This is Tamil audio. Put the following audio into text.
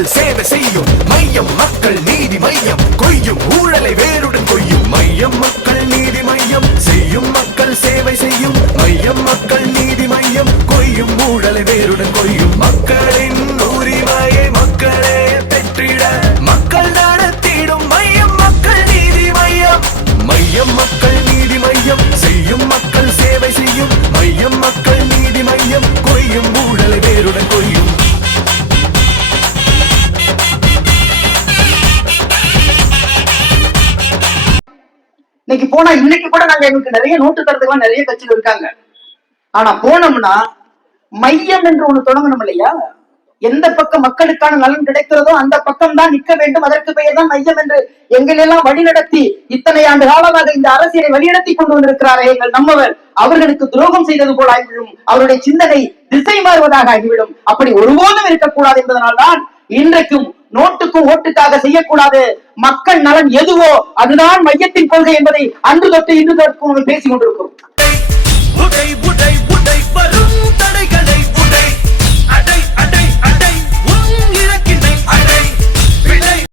மக்கள் சேவை செய்யும் மையம் மக்கள் நீதி மையம் கொய்யும் ஊழலை வேருடன் கொய்யும் மையம் மக்கள் நீதி மையம் செய்யும் மக்கள் சேவை செய்யும் மையம் மக்கள் நீதி மையம் கொய்யும் ஊழலை வேருடன் கொய்யும் மக்களின் உரிமையை மக்களே பெற்றிட மக்கள் நடத்திடும் மையம் மக்கள் நீதி மையம் மையம் மக்கள் நீதி மையம் செய்யும் மக்கள் சேவை செய்யும் மையம் மக்கள் நீதி மையம் கொய்யும் ஊழலை வேருடன் கொய்யும். இன்னைக்கு போனா இன்னைக்கு கூட நாங்க எங்களுக்கு நிறைய நோட்டு தரதுக்கு நிறைய கட்சிகள் இருக்காங்க. ஆனா போனோம்னா மையம் என்று ஒண்ணு தொடங்கணும் இல்லையா? எந்த பக்கம் மக்களுக்கான நலன் கிடைக்கிறதோ அந்த பக்கம் தான் நிற்க வேண்டும். அதற்கு பெயர் தான் மையம் என்று எங்களெல்லாம் வழிநடத்தி இத்தனை ஆண்டு காலமாக இந்த அரசியலை வழிநடத்தி கொண்டு வந்திருக்கிறாரே எங்கள் நம்மவர், அவர்களுக்கு துரோகம் செய்தது போல் ஆகிவிடும். அவருடைய சிந்தனை திசை மாறுவதாக ஆகிவிடும். அப்படி ஒருபோதும் இருக்கக்கூடாது என்பதனால்தான் இன்றைக்கும் நோட்டுக்கும் ஓட்டுக்காக செய்யக்கூடாது, மக்கள் நலன் எதுவோ அதுதான் மையத்தின் கொள்கை என்பதை அன்று தொட்டு இன்று தொட்டு பேசிக் கொண்டிருக்கிறோம்.